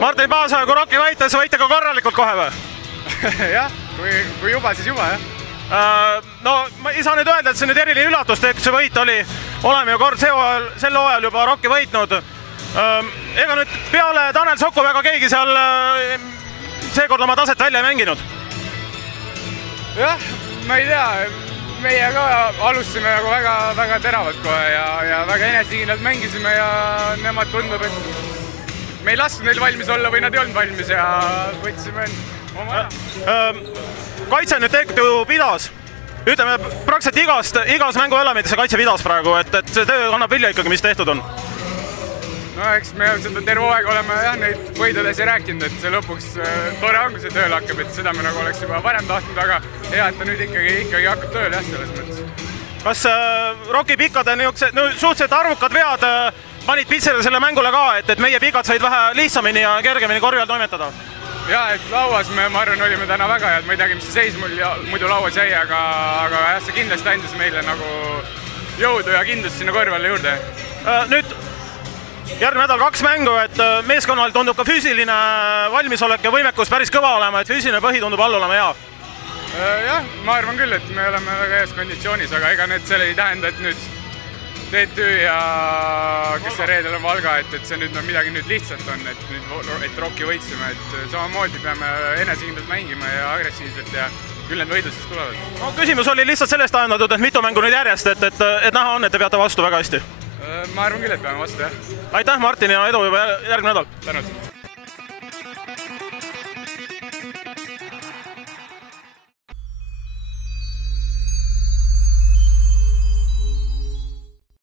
Martin Paasaja, kui Rocki võita, siis võite ka korralikult kohe või? Jah, kui juba, siis juba, jah. No ma ei saa nüüd öelda, et see nüüd eriline üllatus, see võit oli, oleme ju kord sel hooajal juba Rocki võitnud. Ega nüüd peale Tanel Soku väga keegi seal seekord oma taset välja ei mänginud? Jah, ma ei tea, meie ka alustasime nagu väga teravalt kohe ja väga enesekindlalt mängisime ja nemad tundub, et me ei lasknud neil valmis olla või nad ei olnud valmis ja võtsime oma ära. Kaitse nüüd tegelikult ju pidas, ütleme praktiliselt igas mänguelemendis see kaitse pidas praegu, et see töö annab vilja ikkagi, mis tehtud on. No eks me seda terve aeg oleme jah, neid võidades ja rääkinud, et see lõpuks tore on, kui see tööle hakkab, et seda me nagu oleks juba varem tahtnud, aga hea, et ta nüüd ikkagi hakkab tööle jah, selles mõttes. Kas Rocki pikkade suhteliselt arvukad vead panid pitsele selle mängule ka, et meie pikad said vähe lihtsamini ja kergemini korvi all toimetada? Jaa, et lauas me, ma arvan, olime täna väga head, ma ei teagi, mis see seis mul muidu lauas jäi, aga jah, see kindlasti andis meile nagu jõudu ja kindlust sinna korvi alla juurde. Nüüd järgmine nädal 2 mängu, et meeskonnal tundub ka füüsiline valmisolek ja võimekus päris kõva olema, et füüsiline põhi tundub all olema hea. Jah, ma arvan küll, et me oleme väga heas konditsioonis, aga ega need selle ei tähenda, et nüüd TTÜ ja kes see reedel on Valga, et see nüüd midagi nüüd lihtsalt on, et Rocki võitsime, et samamoodi peame enesekindlalt mängima ja agressiivselt ja küll need võidud siis tulevad. No küsimus oli lihtsalt sellest ajendatud, et mitu mängu nüüd järjest, et näha on, et te peate vastu väga hästi. Ma arvan küll, et peame vastu, jah. Aitäh, Martin, ja edu juba järgmine nädal. Tänud.